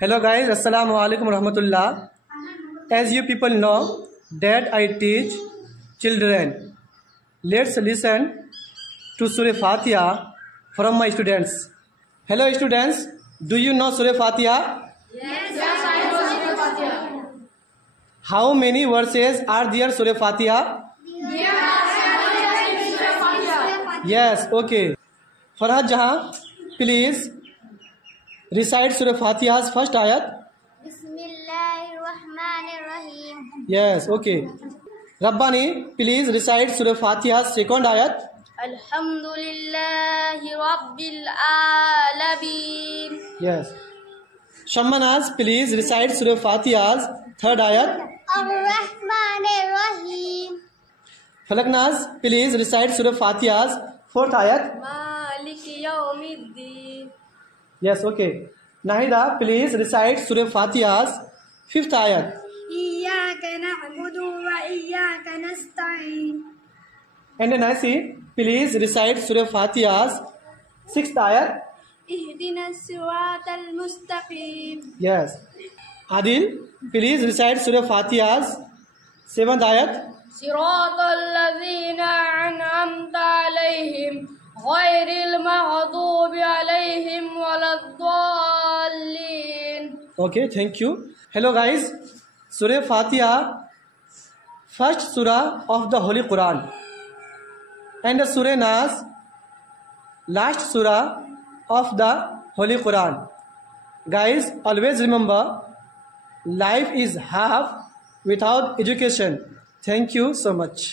Hello guys, Assalamu alaikum warahmatullah. As you people know that I teach children. Let's listen to Surah Fatiha from my students. Hello students, do you know Surah Fatiha? Yes, I know Surah Fatiha. How many verses are there Surah Fatiha? There are 7 verses in Surah Fatiha. Yes, okay. Farhad Jahan, please recite Surah Fatiha's first ayat. Bismillahirrahmanirrahim. Yes, okay. Rabbani, please recite Surah Fatiha's second ayat. Alhamdulillahi Rabbil Alameen. Yes. Shammanaz, please recite Surah Fatiha's third ayat. Ar-Rahmanir-Rahim. Falaknaz, please recite Surah Fatiha's fourth ayat. Maliki Yawmiddin. Yes, okay. Nahida, please recite Surah Fatiha's fifth ayat. Iyyaka na'budu wa iyyaka nasta'in. And Nancy, please recite Surah Fatiha's sixth ayat. Ihdinas siratal mustaqim. Yes. Adil, please recite Surah Fatiha's seventh ayat. Siratal ladzina an'amta alayhim ghairil maghdubi alayhim waladdallin. Okay, thank you. Hello guys. Surah Fatiha, first surah of the Holy Quran. And the Surah Nas, last surah of the Holy Quran. Guys, always remember, life is half without education. Thank you so much.